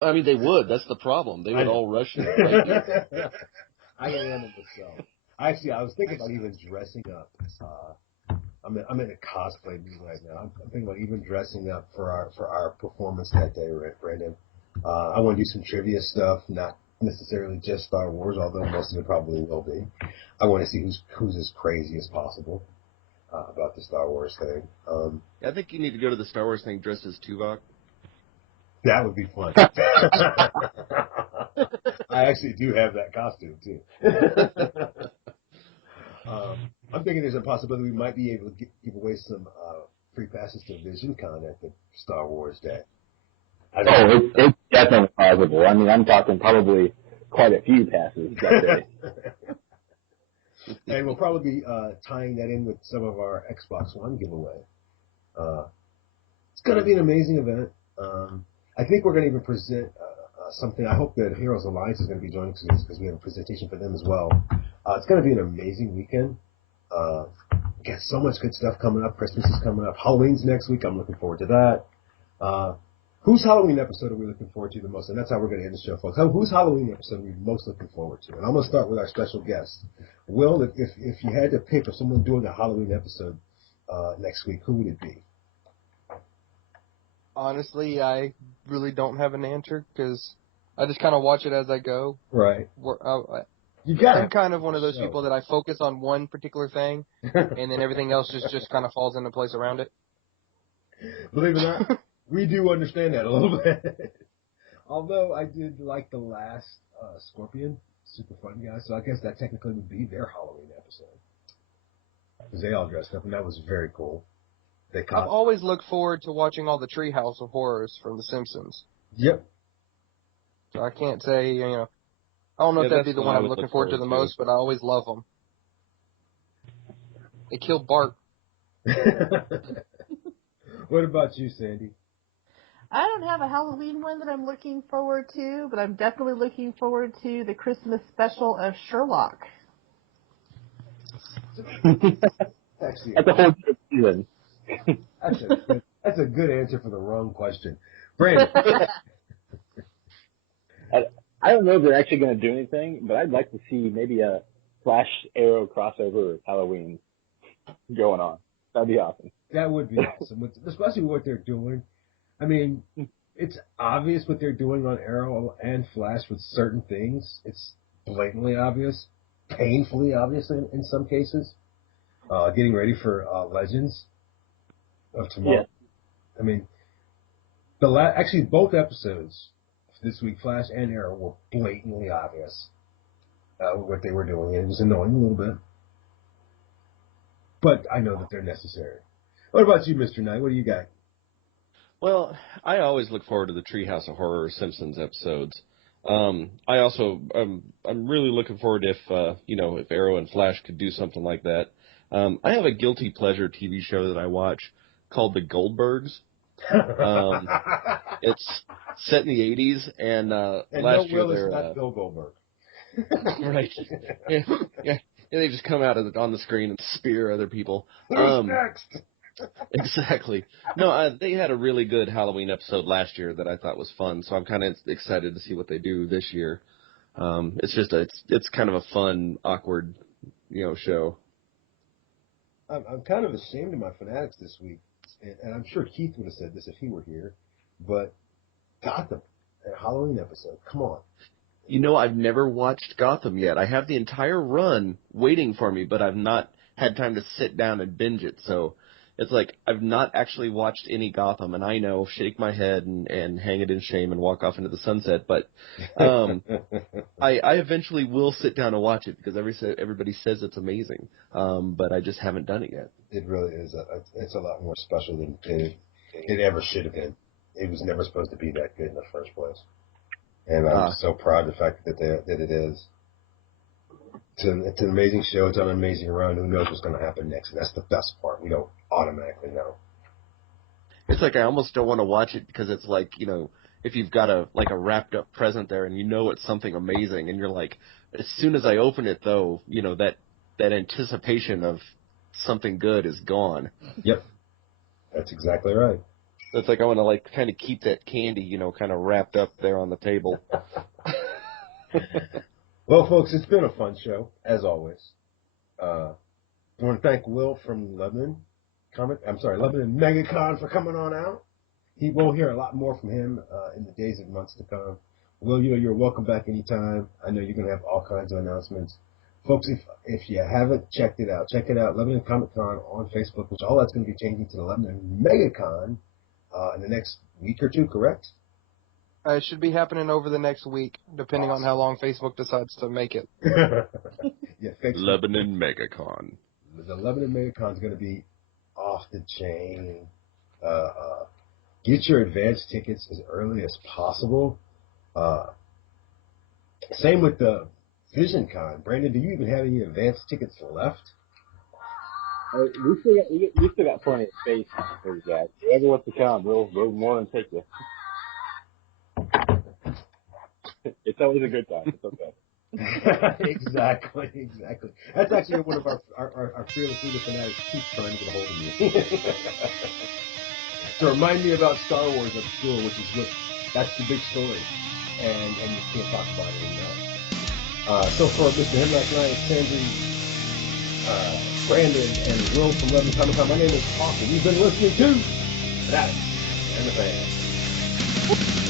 I mean, they would. That's the problem. They would all rush in right here. I am in the cell. Actually, I was thinking about even dressing up. I'm in a cosplay mood right now. I'm thinking about even dressing up for our performance that day, Brandon. I want to do some trivia stuff, not necessarily just Star Wars, although most of it probably will be. I want to see who's as crazy as possible about the Star Wars thing. I think you need to go to the Star Wars thing dressed as Tuvok. That would be fun. I actually do have that costume too. I'm thinking there's a possibility we might be able to give away some free passes to VisionCon at the Star Wars Day. It's definitely possible. I mean, I'm talking probably quite a few passes that day. And we'll probably be tying that in with some of our Xbox One giveaway. It's going to be an amazing event. I think we're going to even present something. I hope that Heroes Alliance is going to be joining us because we have a presentation for them as well. It's going to be an amazing weekend. We got so much good stuff coming up. Christmas is coming up. Halloween's next week. I'm looking forward to that. Whose Halloween episode are we looking forward to the most? And that's how we're going to end the show, folks. Whose Halloween episode are we most looking forward to? And I'm going to start with our special guest. Will, if you had to pick of someone doing a Halloween episode next week, who would it be? Honestly, I really don't have an answer because I just kind of watch it as I go. Right. I'm kind of one of those people that I focus on one particular thing, and then everything else just kind of falls into place around it. Believe it or not, we do understand that a little bit. Although I did like the last Scorpion, super fun guy, so I guess that technically would be their Halloween episode. Because they all dressed up, and that was very cool. I've always looked forward to watching all the Treehouse of Horrors from The Simpsons. Yep. So I can't say, I don't know if that'd be the one I'm looking forward to the most, but I always love them. They killed Bart. What about you, Sandy? I don't have a Halloween one that I'm looking forward to, but I'm definitely looking forward to the Christmas special of Sherlock. That's a whole different season. That's a good answer for the wrong question. Brandon. I don't know if they're actually going to do anything, but I'd like to see maybe a Flash Arrow crossover Halloween going on. That'd be awesome. That would be awesome, especially what they're doing. I mean, it's obvious what they're doing on Arrow and Flash with certain things. It's blatantly obvious, painfully obvious in some cases. Getting ready for Legends of Tomorrow. Yeah. I mean, actually both episodes this week, Flash and Arrow, were blatantly obvious what they were doing. It was annoying a little bit, but I know that they're necessary. What about you, Mr. Knight? What do you got? Well, I always look forward to the Treehouse of Horror Simpsons episodes. I also, I'm really looking forward if Arrow and Flash could do something like that. I have a guilty pleasure TV show that I watch called The Goldbergs. It's set in the 80s, and last year they're not Bill Goldberg. Right. Yeah. They just come out on the screen and spear other people. Who's next? Exactly. No, they had a really good Halloween episode last year that I thought was fun, so I'm kind of excited to see what they do this year. It's kind of a fun, awkward, show. I'm kind of ashamed of my Fanatics this week, and I'm sure Keith would have said this if he were here, but Gotham, a Halloween episode, come on. I've never watched Gotham yet. I have the entire run waiting for me, but I've not had time to sit down and binge it, so it's like I've not actually watched any Gotham, and I know, shake my head and hang it in shame and walk off into the sunset, but I eventually will sit down and watch it because everybody says it's amazing, but I just haven't done it yet. It really is. It's a lot more special than it ever should have been. It was never supposed to be that good in the first place. And I'm so proud of the fact that it is. It's an amazing show. It's on an amazing run. Who knows what's going to happen next? And that's the best part. We don't automatically know. It's like I almost don't want to watch it because it's like, if you've got a wrapped up present there and it's something amazing and you're like, as soon as I open it though, that anticipation of something good is gone. Yep. That's exactly right. So it's like I want to like kind of keep that candy, you know, kind of wrapped up there on the table. Well, folks, it's been a fun show, as always. I want to thank Will from Lebanon MegaCon for coming on out. We'll hear a lot more from him in the days and months to come. Will, you know, you're welcome back anytime. I know you're going to have all kinds of announcements. Folks, if you haven't checked it out, check it out. Lebanon Comic Con on Facebook, which all that's going to be changing to the Lebanon MegaCon in the next week or two, correct? It should be happening over the next week, depending on how long Facebook decides to make it. Yeah, Facebook. Lebanon MegaCon. The Lebanon MegaCon is going to be off the chain. Get your advance tickets as early as possible. Same with the VisionCon. Brandon, do you even have any advance tickets left? We still got plenty of space for you guys. Whoever wants to come, we'll more than take you. It's always a good time. It's okay. Exactly. That's actually one of our fearless leader fanatics keeps trying to get a hold of you. To remind me about Star Wars at school, that's the big story. And you can't talk about it enough. So for Mr. Hemlock Knight, Sandry, Brandon, and Will from Lebanon Comic Con, my name is Hawk, and you've been listening to Fanatics and the Fan.